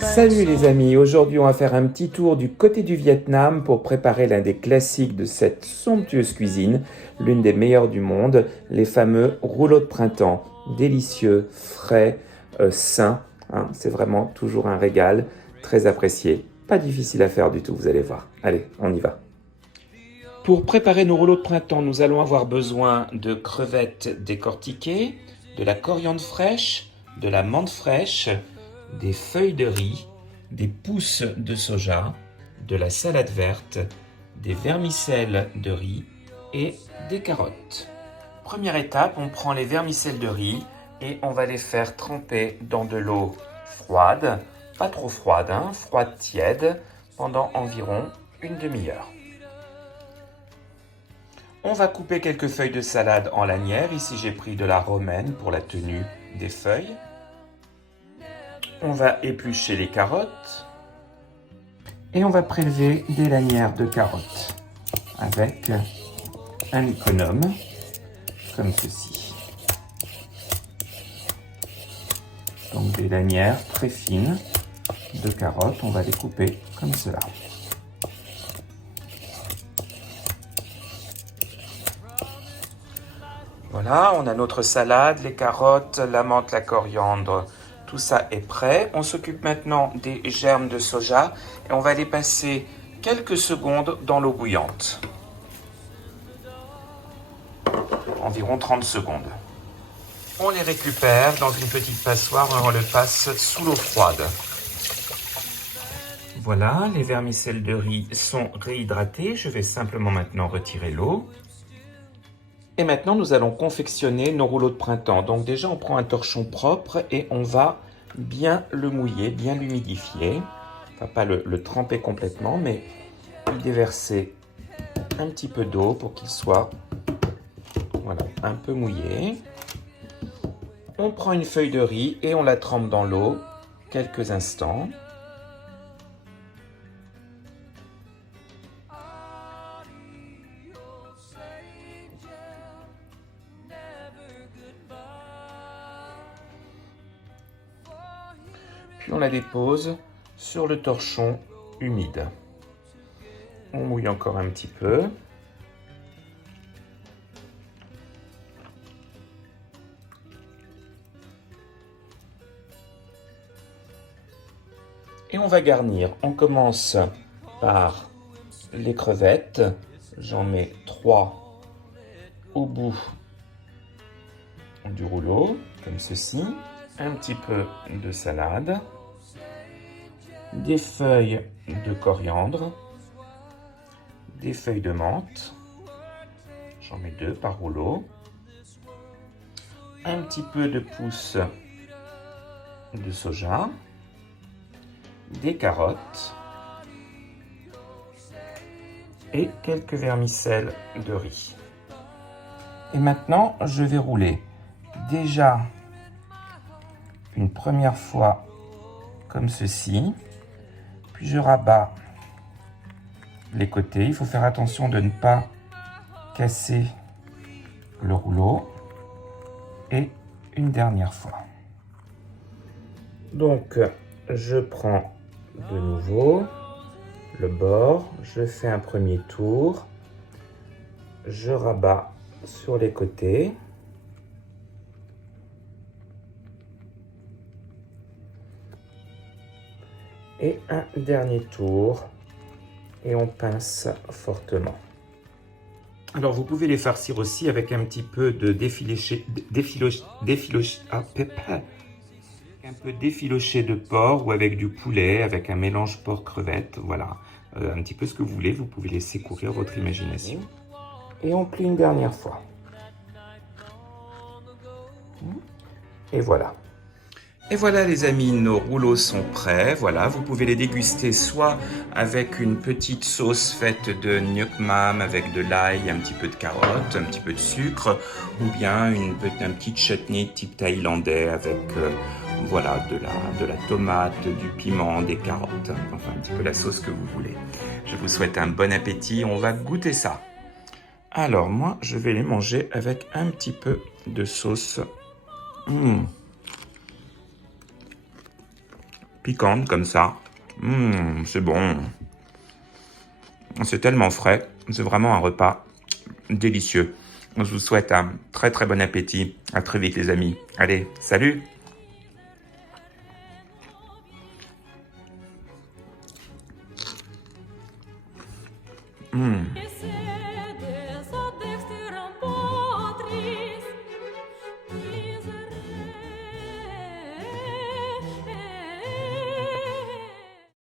Salut les amis, aujourd'hui on va faire un petit tour du côté du Vietnam pour préparer l'un des classiques de cette somptueuse cuisine, l'une des meilleures du monde, les fameux rouleaux de printemps, délicieux, frais, sains, hein, c'est vraiment toujours un régal, très apprécié, pas difficile à faire du tout, vous allez voir. Allez, on y va. Pour préparer nos rouleaux de printemps, nous allons avoir besoin de crevettes décortiquées, de la coriandre fraîche, de la menthe fraîche, des feuilles de riz, des pousses de soja, de la salade verte, des vermicelles de riz et des carottes. Première étape, on prend les vermicelles de riz et on va les faire tremper dans de l'eau froide, pas trop froide, froide tiède, pendant environ une demi-heure. On va couper quelques feuilles de salade en lanières. Ici, j'ai pris de la romaine pour la tenue des feuilles. On va éplucher les carottes. Et on va prélever des lanières de carottes avec un économe, comme ceci. Donc des lanières très fines de carottes, on va les couper comme cela. Voilà, on a notre salade, les carottes, la menthe, la coriandre, tout ça est prêt. On s'occupe maintenant des germes de soja et on va les passer quelques secondes dans l'eau bouillante. Environ 30 secondes. On les récupère dans une petite passoire et on le passe sous l'eau froide. Voilà, les vermicelles de riz sont réhydratées. Je vais simplement maintenant retirer l'eau. Et maintenant, nous allons confectionner nos rouleaux de printemps. Donc déjà, on prend un torchon propre et on va bien le mouiller, bien l'humidifier. Enfin, pas le tremper complètement, mais y déverser un petit peu d'eau pour qu'il soit voilà, un peu mouillé. On prend une feuille de riz et on la trempe dans l'eau quelques instants. Puis on la dépose sur le torchon humide. On mouille encore un petit peu. Et on va garnir. On commence par les crevettes. J'en mets 3 au bout du rouleau, comme ceci. Un petit peu de salade, des feuilles de coriandre, des feuilles de menthe, j'en mets 2 par rouleau, un petit peu de pousses de soja, des carottes et quelques vermicelles de riz. Et maintenant, je vais rouler déjà une première fois comme ceci, puis je rabats les côtés. Il faut faire attention de ne pas casser le rouleau. Et une dernière fois. Donc, je prends de nouveau le bord, je fais un premier tour, je rabats sur les côtés. Et un dernier tour et on pince fortement. Alors vous pouvez les farcir aussi avec un petit peu de un peu d'effiloché de porc ou avec du poulet, avec un mélange porc-crevette, voilà. Un petit peu ce que vous voulez, vous pouvez laisser courir votre imagination. Et on plie une dernière fois. Et voilà. Et voilà les amis, nos rouleaux sont prêts. Voilà, vous pouvez les déguster soit avec une petite sauce faite de nuoc mam avec de l'ail, un petit peu de carotte, un petit peu de sucre, ou bien un petit chutney type thaïlandais avec voilà, de la tomate, du piment, des carottes, enfin un petit peu la sauce que vous voulez. Je vous souhaite un bon appétit, on va goûter ça. Alors moi, je vais les manger avec un petit peu de sauce. piquantes comme ça. C'est bon. C'est tellement frais. C'est vraiment un repas délicieux. Je vous souhaite un très très bon appétit. À très vite les amis. Allez, salut!